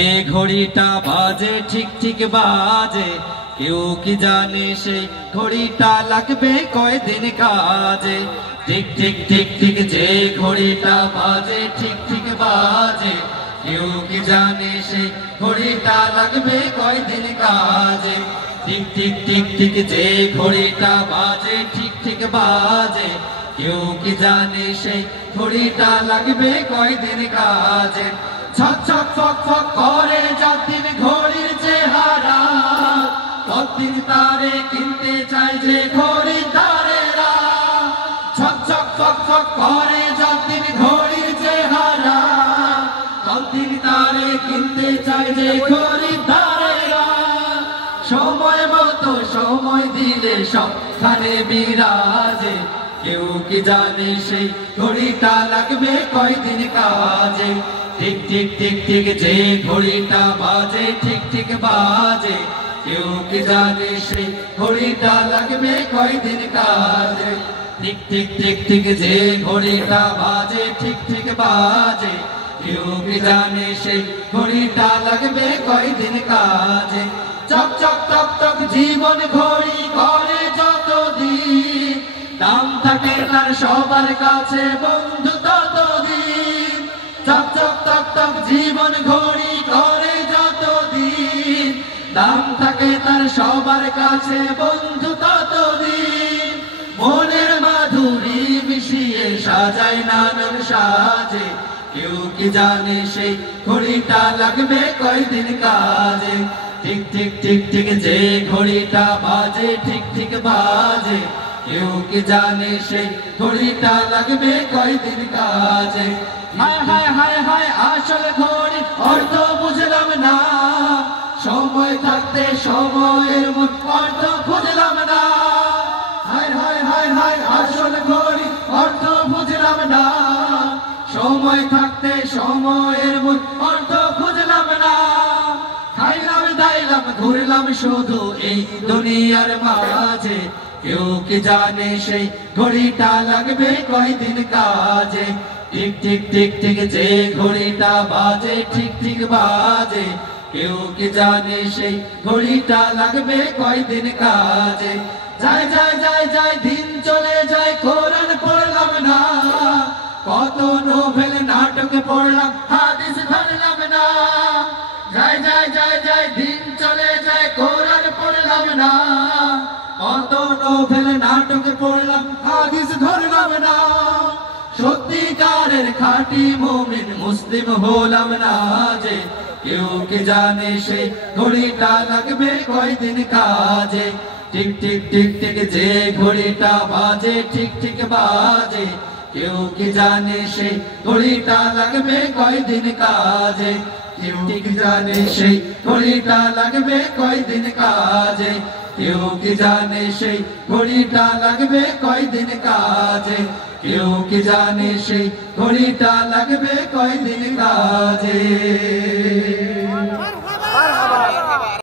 এ ঘড়িটা বাজে ঠিক ঠিক বাজে, কেউ কি জানে সেই ঘড়িটা লাগবে কয়দিন কাজে। ঠিক ঠিক ঠিক ঠিক যে ঘড়িটা বাজে ঠিক ঠিক বাজে, কেউ কি জানে সেই ঘড়িটা লাগবে কয়দিন কাজে। ঠিক ঠিক ঠিক ঠিক যে ঘড়িটা বাজে ঠিক ঠিক বাজে, কেউ কি জানে সেই ঘড়িটা লাগবে কয়দিন কাজে। ছক ছক ফক ফক করে যতদিন ঘড়ির চেহারা, ততদিন তারে কিনতে চাই যে খরিদ্দারেরা। ছক ছক ফক ফক করে যতদিন ঘড়ির চেহারা, ততদিন তারে কিনতে চাই যে খরিদ্দারেরা। সময় মতো সময় দিলে সবখানে বিরাজে, কেউ কি জানে সেই ঘড়িটা লাগবে কয়দিন কাজে। ঠিক ঠিক ঠিক ঠিক যে ঘড়িটা বাজে ঠিক ঠিক বাজে, কেউ কি জানে সেই ঘড়িটা লাগবে কয়দিন কাজে। ঠিক ঠিক ঠিক ঠিক যে ঘড়িটা বাজে ঠিক ঠিক বাজে, কেউ কি জানে সেই ঘড়িটা লাগবে কয়দিন কাজে। চক চক টক টক জীবন ঘড়ি করে যতদিন, দাম থাকে তার সবার কাছে বন্ধু ততদিন। চক চক টক টক জীবন ঘড়ি করে যতদিন, দাম থাকে তার সবার কাছে বন্ধু ততদিন। মনের মাধুরী মিশিয়ে সাজায় নানান সাজে, কেউ কি জানে সেই ঘড়িটা লাগবে কয়দিন কাজে। ঠিক ঠিক ঠিক ঠিক যে ঘড়িটা বাজে ঠিক ঠিক বাজে, কেউ কি জানে সেই ঘড়িটা লাগবে কয়দিন কাজে। হায় হায় হায় হায় আসল ঘড়ি অর্থ বুঝলাম না, সময় থাকতে সময়ের অর্থ খুঁজলাম না। হায় হায় হায় হায় আসল ঘড়ি অর্থ বুঝলাম না, সময় থাকতে সময়ের অর্থ খুঁজলাম না। খাইলাম দাইলাম ঘুরলাম শুধু এই দুনিয়ার মাঝে, কেউ কি জানে সেই ঘড়িটা লাগবে কয়দিন কাজে। ঠিক ঠিক ঠিক ঠিক যে ঘড়িটা বাজে ঠিক ঠিক বাজে, কেউ কি জানে সেই ঘড়িটা লাগবে কয়দিন কাজে। যায় যায় যায় যায় দিন চলে যায় কোরআন পড়লাম না, কত নোবেল নাটক পড়লাম হাদিস ধরলাম না। যায় যায় যায় যায় দিন চলে যায় কোরআন পড়লাম না, কত নোবেল নাটক পড়লাম হাদিস ধরলাম না। সত্যিকারের খাঁটি মুমিন মুসলিম হলাম না যে, কেউ কি জানে সেই ঘড়িটা লাগবে কয়দিন কাজে। ঠিক ঠিক ঠিক ঠিক যে ঘড়িটা বাজে ঠিক ঠিক বাজে, কেউ কি জানে সেই ঘড়িটা লাগবে কয়দিন কাজে। কেউ কি জানে সেই ঘড়িটা লাগবে কয়দিন কাজে। কেউ কি জানে সেই ঘড়িটা লাগবে কয়দিন কাজে। কেউ কি জানে সেই ঘড়িটা লাগবে কয়দিন কাজে।